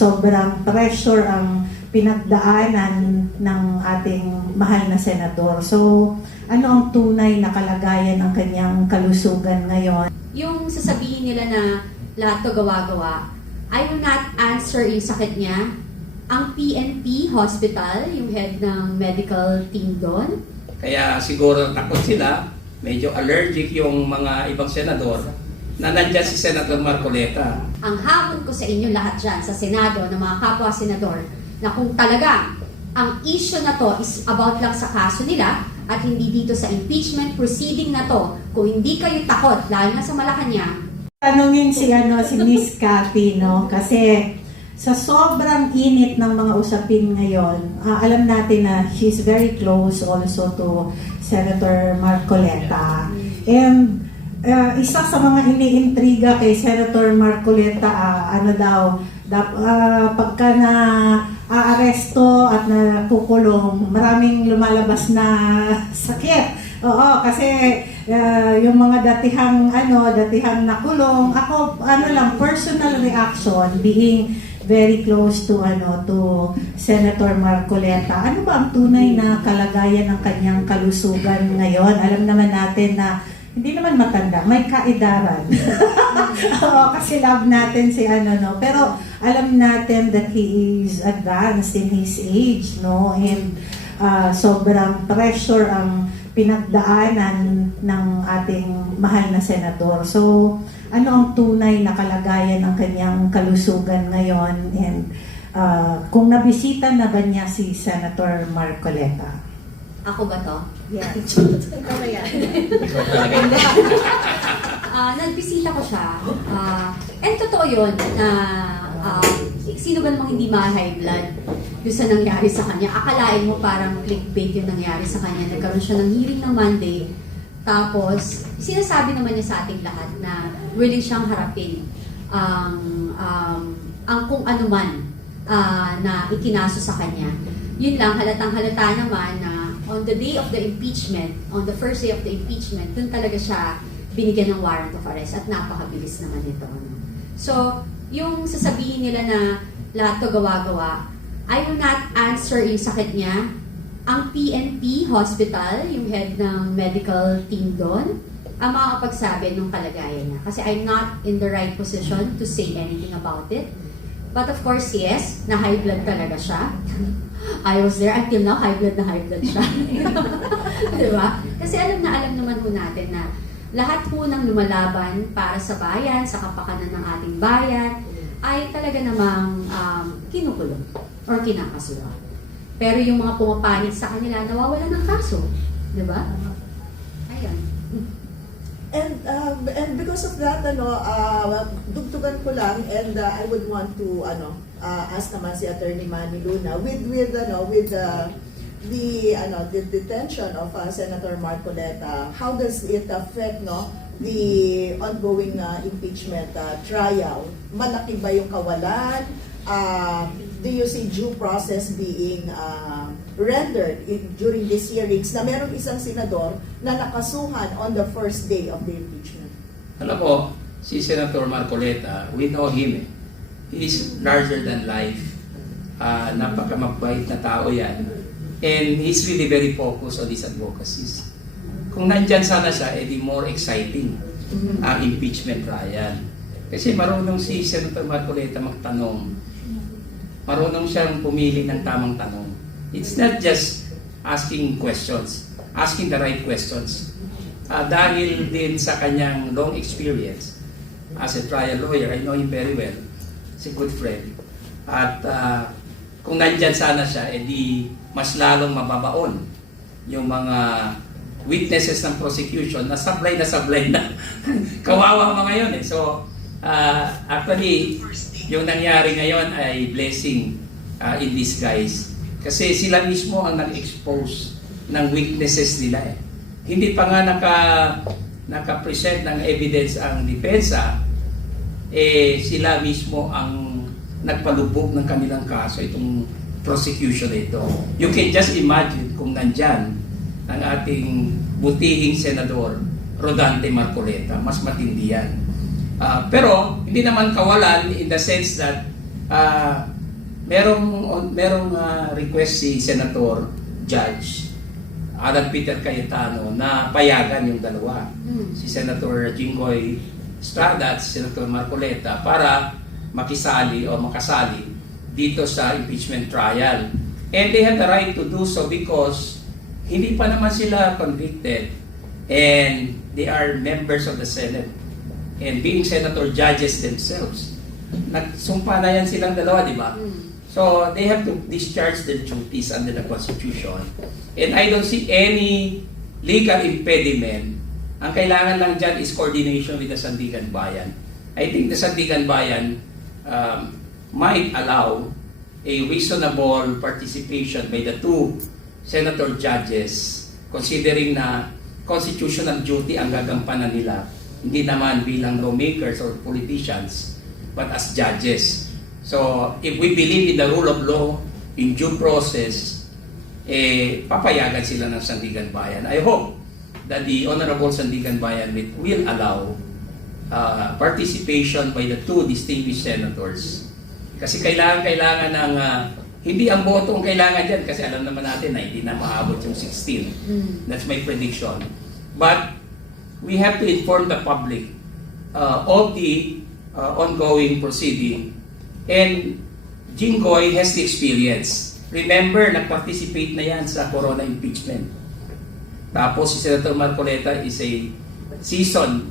sobrang pressure ang pinagdaanan ng ating mahal na senador. So, ano ang tunay na kalagayan ng kanyang kalusugan ngayon? Yung sasabihin nila na lahat to gawa-gawa, I will not answer yung sakit niya. Ang PNP Hospital, yung head ng medical team doon. Kaya siguro takot sila, medyo allergic yung mga ibang senador na nandyan si Senator Marcoleta. Ang hamon ko sa inyo lahat dyan sa Senado, ng mga kapwa-senador, na kung talaga ang issue na to is about lang sa kaso nila at hindi dito sa impeachment proceeding na to, kung hindi kayo takot, lalo na sa Malacanang, Tanungin si Miss Cathy, no? Kasi sa sobrang init ng mga usapin ngayon, alam natin na she's very close also to Senator Marcoleta. And isa sa mga iniintriga kay Senator Marcoleta, pagka na aaresto at nakukulong, maraming lumalabas na sakit. Oo, kasi yung mga datihang nakulong, ako personal reaction being very close to Senator Marcoleta. Ano ba ang tunay na kalagayan ng kanyang kalusugan ngayon? Alam naman natin na hindi naman matanda, may kaedaran. Oo, kasi love natin si pero alam natin that he is advanced in his age, no? And sobrang pressure ang pinagdaanan ng ating mahal na senador. So, ano ang tunay na kalagayan ng kanyang kalusugan ngayon? And kung nabisita na ba niya si Senator Marcoleta? ako ba to? Yeah. Ikaw na yan. Nagbisita ko siya. And totoo yun na sino ba namang hindi ma-high blood doon sa nangyari sa kanya. Akalain mo parang clickbait yung nangyari sa kanya. Nagkaroon siya ng hearing ng Monday. Tapos, sinasabi naman niya sa ating lahat na willing siyang harapin ang kung ano man na ikinaso sa kanya. Yun lang, halatang-halata naman na on the day of the impeachment, on the first day of the impeachment, dun talaga siya binigyan ng warrant of arrest at napakabilis naman ito. So, yung sasabihin nila na lahat to gawa-gawa, I will not answer yung sakit niya. Ang PNP Hospital, yung head ng medical team doon, ang makakapagsabi ng kalagayan niya. Kasi I'm not in the right position to say anything about it. But of course, yes, na high blood talaga siya. I was there until now, high blood siya. Diba? Kasi alam naman po natin na lahat po ng lumalaban para sa bayan, sa kapakanan ng ating bayan, ay talaga namang kinukulong or kinakasuhan. Pero yung mga pumapanig sa kanila, nawawala ng kaso. Diba? Ayun. And because of that, dugtugan ko lang, and I would want to ask naman si Attorney Manny Luna with the detention of Senator Marcoleta. How does it affect the ongoing impeachment trial? Malaki ba yung kawalan? Do you see due process being rendered during these hearings na merong isang senador na nakasuhan on the first day of the impeachment? Alam mo, si Senator Marcoleta, we know him. He is larger than life. Napakamabait na tao yan. And he's really very focused on his advocacies. Kung nandyan sana siya, edi more exciting ang impeachment trial. Kasi marunong si Senator Marcoleta magtanong. Marunong siyang pumili ng tamang tanong. It's not just asking questions, asking the right questions. Dahil din sa kanyang long experience as a trial lawyer, I know him very well. He's a good friend. At kung nandyan sana siya, edi mas lalong mababaon yung mga witnesses ng prosecution na sablay na. Kawawa mga yun eh. So, actually, yung nangyari ngayon ay blessing in disguise. Kasi sila mismo ang nag-expose ng weaknesses nila eh. Hindi pa nga naka-present ng evidence ang depensa, sila mismo ang nagpalubog ng kanilang kaso, itong prosecution na ito. You can just imagine kung nandyan ang ating butihing senador, Rodante Marcoleta, mas matindi yan. Pero hindi naman kawalan in the sense that merong request si Senator Judge Alan Peter Cayetano na payagan yung dalawa. Si Senator Jinggoy Estrada at si Senator Marcoleta para makasali dito sa impeachment trial. And they have the right to do so because hindi pa naman sila convicted and they are members of the Senate. And being senator judges themselves, nagsumpa na yan silang dalawa, di ba? So they have to discharge their duties under the Constitution. And I don't see any legal impediment. Ang kailangan lang dyan is coordination with the Sandigan Bayan. I think the Sandigan Bayan might allow a reasonable participation by the two senator judges considering na constitutional duty ang gagampanan nila, hindi naman bilang lawmakers or politicians, but as judges. So, if we believe in the rule of law, in due process, papayagan sila ng Sandigan Bayan. I hope that the Honorable Sandigan Bayan will allow participation by the two distinguished senators. Kasi kailangan ng hindi ang boto ang kailangan dyan kasi alam naman natin na hindi na maabot yung 16. That's my prediction. But we have to inform the public of the ongoing proceeding. And Jinggoy has the experience. Remember, nag-participate na yan sa Corona impeachment. Tapos si Senator Marcoleta is a seasoned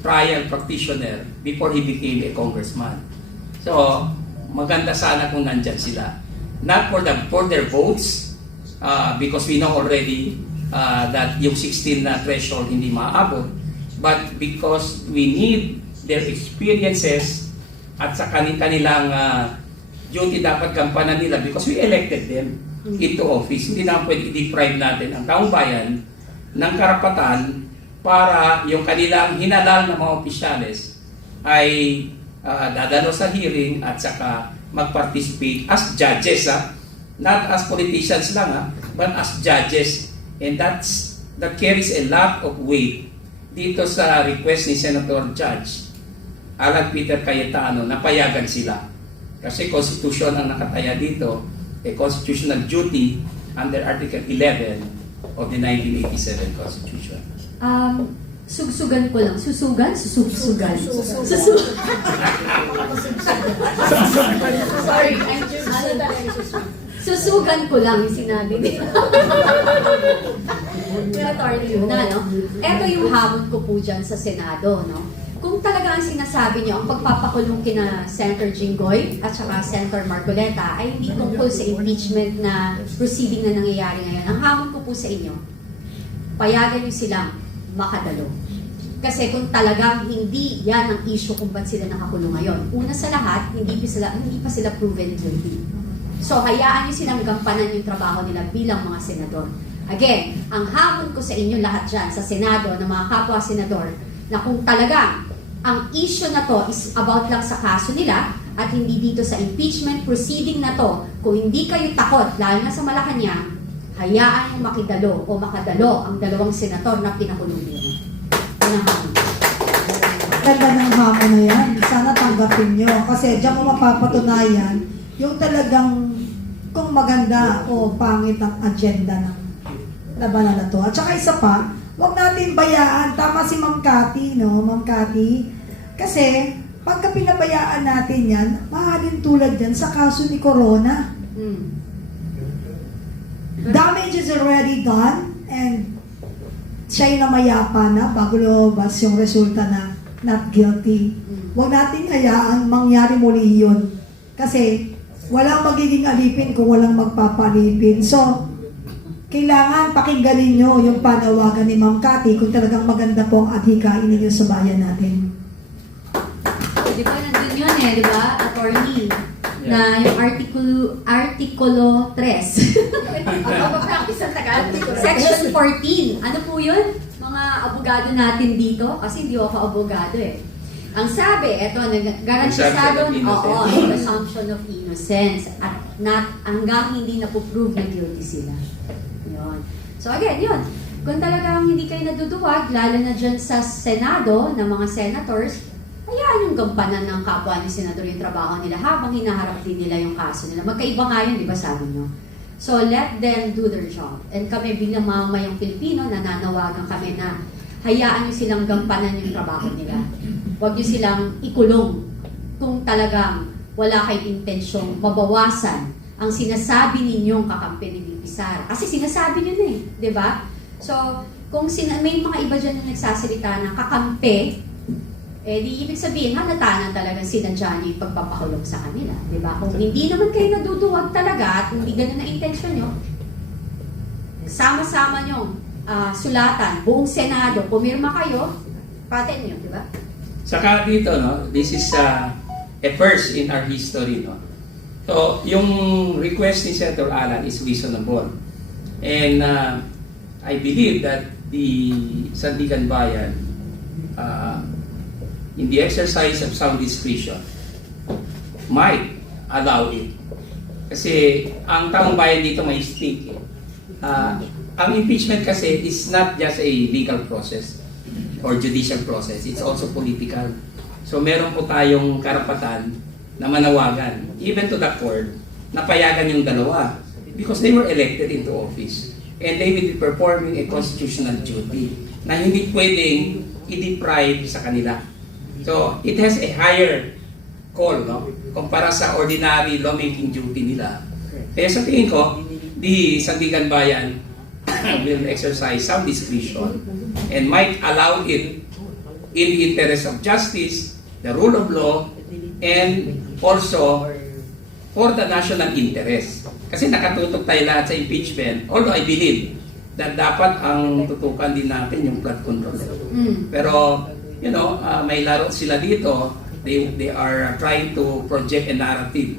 trial practitioner before he became a congressman. So, maganda sana kung nandyan sila. Not for their votes, because we know already that yung 16 na threshold hindi maaabot, but because we need their experiences at sa kanilang duty dapat gampanan nila because we elected them into office. Hindi na pwede i-deprive natin ang taong bayan ng karapatan para yung kanilang hinalal na mga opisyales ay dadalo sa hearing at saka mag-participate as judges, not as politicians lang, but as judges. And that carries a lot of weight dito sa request ni Senator Judge Alan Peter Cayetano na payagan sila. Kasi Constitution ang nakataya dito, a constitutional duty under Article 11 of the 1987 Constitution. Sugsugan ko lang. Susugan? Susugsugan. Sorry, I'm just... Susugan ko lang yung sinabi niya. Attorney Luna, no? Ito yung hamon ko po dyan sa Senado, no? Kung talaga ang sinasabi niyo, ang pagpapakulong kina Senator Jinggoy at saka Senator Marcoleta ay hindi tungkol sa impeachment na proceeding na nangyayari ngayon. Ang hamon ko po sa inyo, payagan niyo silang makadalo. Kasi kung talagang hindi yan ang issue kung ba't sila nakakulong ngayon. Una sa lahat, hindi pa sila proven guilty. So, hayaan niyo silang gampanan yung trabaho nila bilang mga senador. Again, ang hamon ko sa inyo lahat dyan, sa Senado, ng mga kapwa senador, na kung talagang ang issue na to is about lang sa kaso nila at hindi dito sa impeachment proceeding na to, kung hindi kayo takot, lalo na sa Malacanang, hayaan yung makadalo ang dalawang senator na pinakulong nila. Ganda ng hamon na yan. Sana tanggapin nyo. Kasi diyan mo mapapatunayan yung talagang kung maganda o pangit ang agenda ng labanan na to. At saka isa pa, huwag natin bayaan. Tama si Ma'am Cathy, no? Ma'am Cathy. Kasi pagka pinabayaan natin yan, mahalin tulad yan sa kaso ni Corona. Damage is already done and siya yung namayapa na bago lumabas yung resulta na not guilty. Huwag natin hayaan mangyari muli yun. Kasi walang magiging alipin kung walang magpapalipin. So, kailangan pakingganin nyo yung panawagan ni Ma'am Cathy kung talagang maganda po ang adhikain ninyo sa bayan natin. Di ba, nandun yun di ba, attorney? Na yung Artikulo 3. Practice ang Tagalog. Section 14. Ano po yun? Mga abogado natin dito. Kasi hindi ako abogado Ang sabi, eto, garantisado, presumption of innocence. At hanggang hindi na po-prove na guilty sila. Yun. So again, yun. Kung talagang hindi kayo naduduwag, lalo na dyan sa Senado, ng mga senators, hayaan yung gampanan ng kapwa ni Senador yung trabaho nila habang hinaharap din nila yung kaso nila. Magkaiba nga yun, di ba sabi nyo? So let them do their job. And kami bilang mamamayang Pilipino, nananawagan kami na hayaan nyo silang gampanan yung trabaho nila. Huwag nyo silang ikulong kung talagang wala kayong intensyong mabawasan ang sinasabi ninyong kakampi ni VP Sara. Kasi sinasabi nyo na di ba? So, kung may mga iba dyan na nagsasalita ng kakampi, di ibig sabihin, halata na talagang sinadya niyo yung pagpapahulog sa kanila. Di ba? Kung hindi naman kayo naduduwag talaga at hindi ganun na intensyon nyo, sama-sama nyo sulatan, buong Senado, pumirma kayo, paten nyo, di ba? Saka dito, no, this is a first in our history, no. So, yung request ni Senator Alan is reasonable. And I believe that the Sandigan Bayan, in the exercise of sound discretion, might allow it. Kasi ang taong bayan dito may stake. Ang impeachment kasi is not just a legal process or judicial process, it's also political. So meron po tayong karapatan na manawagan, even to the court, na payagan yung dalawa because they were elected into office and they will be performing a constitutional duty na hindi pwedeng i-deprive sa kanila. So it has a higher call, no? Kumpara sa ordinary lawmaking duty nila. Kaya sa tingin ko, the Sandigan Bayan will exercise some discretion and might allow it in the interest of justice, the rule of law, and also for the national interest. Kasi nakatutok tayo lahat sa impeachment, although I believe that dapat ang tutukan din natin yung flood control. Pero, you know, may laro sila dito. They are trying to project a narrative.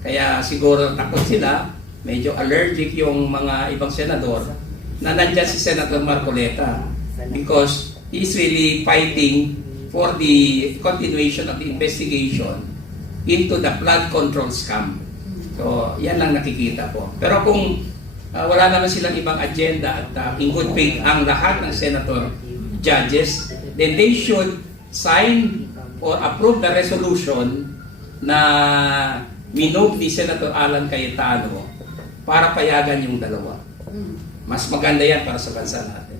Kaya siguro takot sila, medyo allergic yung mga ibang senador na nandyan si Senator Marcoleta because he's really fighting for the continuation of the investigation into the flood control scam. So, yan lang nakikita po. Pero kung wala naman silang ibang agenda at in good faith ang lahat ng senator judges, then they should sign or approve the resolution na minog ni Senator Alan Cayetano para payagan yung dalawa. Mas maganda yan para sa bansa natin.